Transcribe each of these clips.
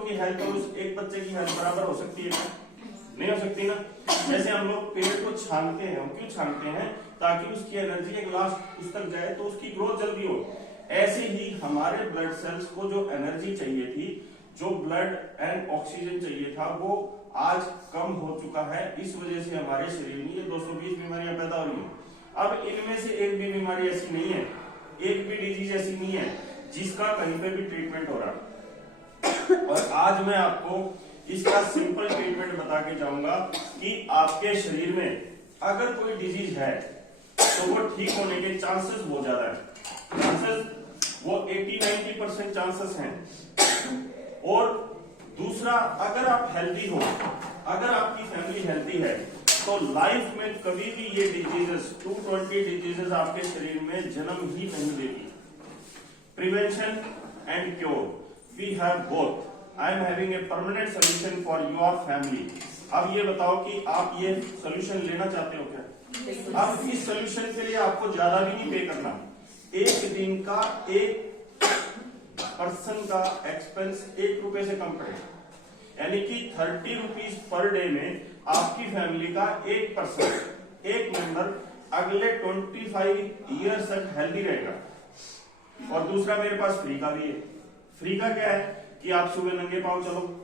की हेल्थ और उस एक बच्चे की हेल्थ बराबर हो सकती है? नहीं हो सकती ना। जैसे हम लोग पेड़ को छानते हैं, हम क्यों छानते हैं? ताकि उसकी एनर्जी एक लास्ट उस तक जाए तो उसकी ग्रोथ जल्दी हो। ऐसे ही हमारे ब्लड सेल्स को जो एनर्जी चाहिए थी, जो ब्लड एंड ऑक्सीजन चाहिए था, वो आज कम हो चुका है। इस वजह से हमारे शरीर में ये 220 बीमारियां पैदा हो रही हैं। अब इनमें से एक भी बीमारी ऐसी नहीं है, एक भी डिजीज ऐसी नहीं है जिसका कहीं पे भी ट्रीटमेंट हो रहा है। और आज मैं आपको इसका सिंपल ट्रीटमेंट बता के जाऊंगा कि आपके शरीर में अगर कोई डिजीज है तो वो ठीक होने के चांसेस बहुत ज्यादा है। चांसेस वो 80-90% चांसेस हैं। और दूसरा, अगर आप हेल्दी हो, अगर आपकी फैमिली हेल्दी है, तो लाइफ में कभी भी ये डिजीजेस 220 डिजीजेस आपके शरीर में जन्म ही नहीं देगी। Prevention and cure, we have both. I am having a permanent solution for your family. अब ये बताओ कि आप ये सोल्यूशन लेना चाहते हो क्या? अब इस सोल्यूशन के लिए आपको ज्यादा भी नहीं पे करना। एक दिन का एक पर्सन का एक्सपेंस 1 रुपए से कम पड़ेगा, यानी कि 30 रुपीज पर डे में आपकी फैमिली का एक पर्सन, एक मेंबर अगले 25 ईयर्स तक हेल्दी रहेगा। और दूसरा, मेरे पास फ्री का भी है। फ्री का क्या है कि आप सुबह नंगे पांव चलो।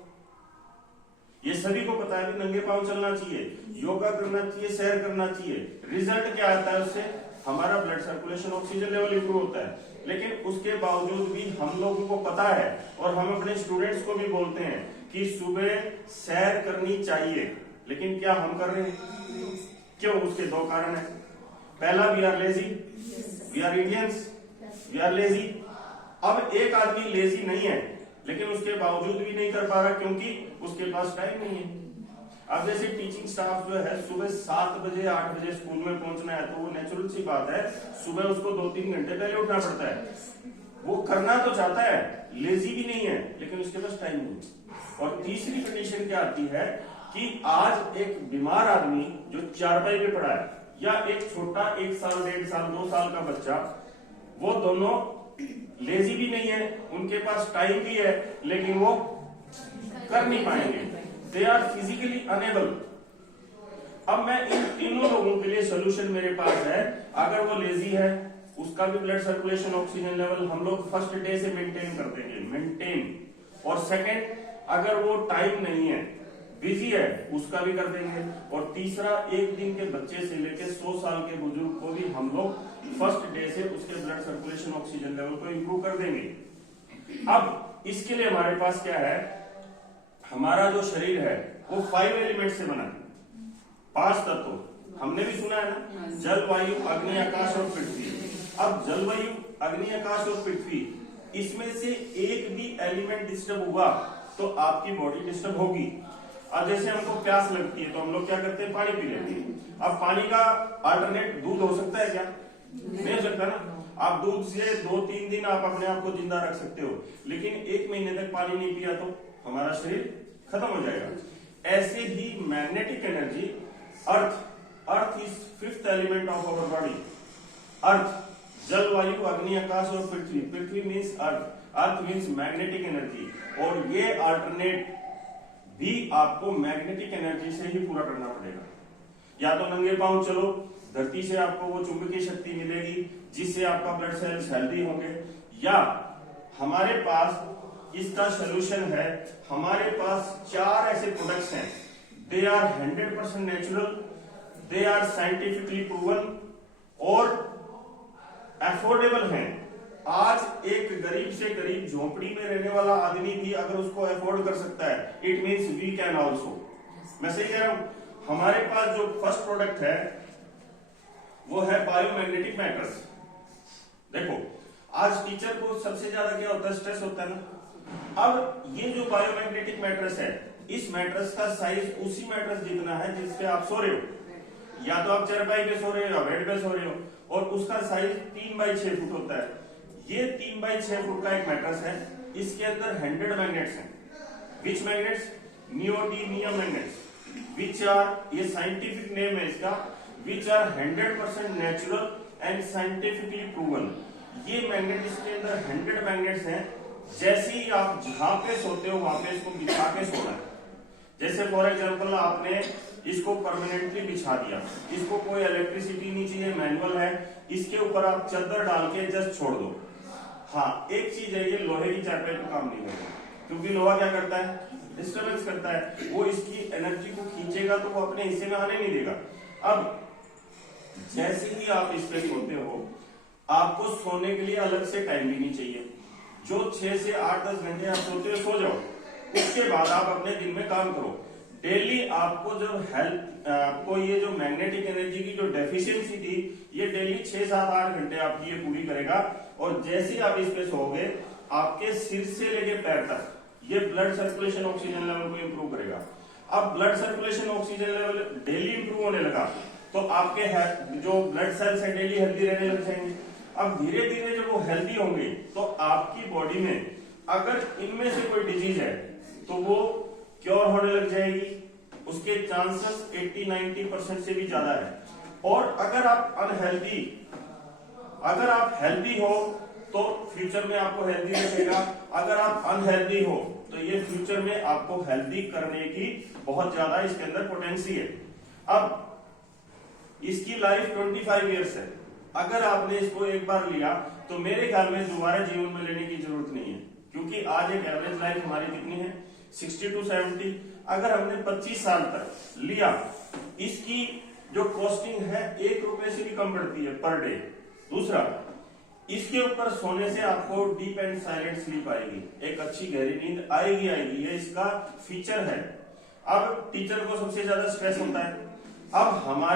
ये सभी को पता है कि नंगे पांव चलना चाहिए, योगा करना चाहिए, सैर करना चाहिए। रिजल्ट क्या आता है उससे? हमारा blood circulation, oxygen level improve होता है। लेकिन उसके बावजूद भी हम लोगों को पता है और हम अपने स्टूडेंट्स को भी बोलते हैं कि सुबह सैर करनी चाहिए, लेकिन क्या हम कर रहे हैं? क्यों? उसके 2 कारण है। पहला, we are lazy, we are Indians, we are lazy. अब एक आदमी लेजी नहीं है लेकिन उसके बावजूद भी नहीं कर पा रहा क्योंकि उसके पास टाइम नहीं है। अब जैसे टीचिंग स्टाफ जो है सुबह 7 बजे 8 बजे स्कूल में पहुंचना है, तो वो नेचुरल सी बात है, सुबह उसको 2-3 घंटे पहले उठना पड़ता है। वो करना तो चाहता है, लेजी भी नहीं है, लेकिन उसके पास टाइम नहीं। और तीसरी कंडीशन क्या आती है कि आज एक बीमार आदमी जो चारपाई पे पड़ा है, या एक छोटा 1 साल 1.5 साल 2 साल का बच्चा, वो दोनों लेजी भी नहीं है, उनके पास टाइम भी है, लेकिन वो कर नहीं पाएंगे। They are physically unable. अब मैं इन तीनों लोगों के लिए सोल्यूशन मेरे पास है। अगर वो लेजी है, उसका भी ब्लड सर्कुलेशन, ऑक्सीजन लेवल हम लोग फर्स्ट डे से मेंटेन कर देंगे, मेंटेन। और सेकंड, अगर वो टाइम नहीं है, बिजी है, उसका भी कर देंगे। और तीसरा, 1 दिन के बच्चे से लेकर 100 साल के बुजुर्ग को भी हम लोग फर्स्ट डे से उसके ब्लड सर्कुलेशन, ऑक्सीजन लेवल को इंप्रूव कर देंगे। अब इसके लिए हमारे पास क्या है? हमारा जो शरीर है वो 5 एलिमेंट से बना है, 5 तत्व। हमने भी सुना है ना, जल, वायु, अग्नि, आकाश और पृथ्वी। अब जलवायु, अग्नि, आकाश और पृथ्वी, इसमें से एक भी एलिमेंट डिस्टर्ब हुआ तो आपकी बॉडी डिस्टर्ब होगी। अब जैसे हमको प्यास लगती है तो हम लोग क्या करते हैं? पानी पी लेते हैं। अब पानी का अल्टरनेट दूध हो सकता है क्या? नहीं हो सकता ना। आप दूध से 2-3 दिन आप अपने आप को जिंदा रख सकते हो, लेकिन 1 महीने तक पानी नहीं पिया तो हमारा शरीर खत्म हो जाएगा। ऐसे ही magnetic energy, earth is 5th element of our body. Earth, जल, वायु, अग्नि, आकाश और पृथ्वी। पृथ्वी means earth means magnetic energy. और ये अल्टरनेट भी आपको मैग्नेटिक एनर्जी से ही पूरा करना पड़ेगा। या तो नंगे पांव चलो, धरती से आपको वो चुंबकीय शक्ति मिलेगी जिससे आपका ब्लड सेल्स हेल्दी होंगे, या हमारे पास इसका सोल्यूशन है। हमारे पास 4 ऐसे प्रोडक्ट्स हैं, they are 100% natural, they are scientifically proven और अफोर्डेबल हैं। आज एक गरीब से गरीब झोपड़ी में रहने वाला आदमी भी अगर उसको अफोर्ड कर सकता है, it means we can also. मैं सही कह रहा हूं? हमारे पास जो फर्स्ट प्रोडक्ट है वो है बायोमैग्नेटिक मैटर्स। देखो, आज टीचर को सबसे ज्यादा क्या होता है? स्ट्रेस होता है ना। अब ये जो बायोमैग्नेटिक मैट्रेस है, इस मैट्रेस का साइज उसी मैट्रेस जितना है जिसपे आप सो रहे हो। या तो आप चारपाई पे सो रहे हो या बेड पे सो रहे हो, और उसका साइज 3x6 फुट होता है। ये 3x6 फुट का एक मैट्रेस है। इसके अंदर 100 मैग्नेट्स हैं। Which magnets? Neodymium magnets, which are, ये साइंटिफिक नेम है इसका, which are 100% natural and scientifically proven. ये मैग्नेट, इसके अंदर 100 मैग्नेट्स हैं जैसे ही आप जहां पे सोते हो वहां पे इसको बिछा के सोना है। जैसे फॉर एग्जांपल आपने इसको परमानेंटली बिछा दिया, इसको कोई इलेक्ट्रिसिटी नहीं चाहिए, मैनुअल है, इसके ऊपर आप चादर डाल के जस्ट छोड़ दो। हाँ, एक चीज है, ये लोहे की चारपाई पे काम नहीं करेगा, क्योंकि लोहा क्या करता है, डिस्टर्बेंस करता है, वो इसकी एनर्जी को खींचेगा तो वो अपने हिस्से में आने नहीं देगा। अब जैसे ही आप इस पे सोते हो, आपको सोने के लिए अलग से टाइम भी नहीं चाहिए। जो 6 से 8-10 घंटे आप सोते हो सो जाओ, उसके बाद आप अपने दिन में काम करो। डेली आपको जो हेल्थ, आपको ये जो मैग्नेटिक एनर्जी की जो डेफिशिएंसी थी, ये डेली 6-7-8 घंटे आपकी ये पूरी करेगा। और जैसे ही आप इस पे सोओगे, आपके सिर से लेके पैर तक ये ब्लड सर्कुलेशन ऑक्सीजन लेवल को इंप्रूव करेगा। अब blood circulation oxygen level daily improve होने लगा तो आपके जो ब्लड सेल्स है डेली हेल्दी रहने लग जाएंगे। अब धीरे धीरे जब वो हेल्दी होंगे तो आपकी बॉडी में अगर इनमें से कोई डिजीज है तो वो क्योर होने लग जाएगी, उसके चांसेस 80-90% से भी ज्यादा है। और अगर आप हेल्दी हो तो फ्यूचर में आपको हेल्दी रखेगा, अगर आप अनहेल्दी हो तो ये फ्यूचर में आपको हेल्दी करने की बहुत ज्यादा इसके अंदर पोटेंशियल है। अब इसकी लाइफ 25 ईयर्स है, अगर आपने इसको एक बार लिया तो मेरे ख्याल में दोबारा जीवन में लेने की जरूरत नहीं है, क्योंकि आज एक एवरेज लाइफ हमारी कितनी है, 60 to 70। अगर हमने 25 साल तक लिया, इसकी जो कॉस्टिंग है 1 रुपए से भी कम पड़ती है पर डे। दूसरा, इसके ऊपर सोने से आपको डीप एंड साइलेंट स्लीप आएगी, एक अच्छी गहरी नींद आएगी, ये इसका फीचर है। अब टीचर को सबसे ज्यादा स्ट्रेस होता है। अब हमारे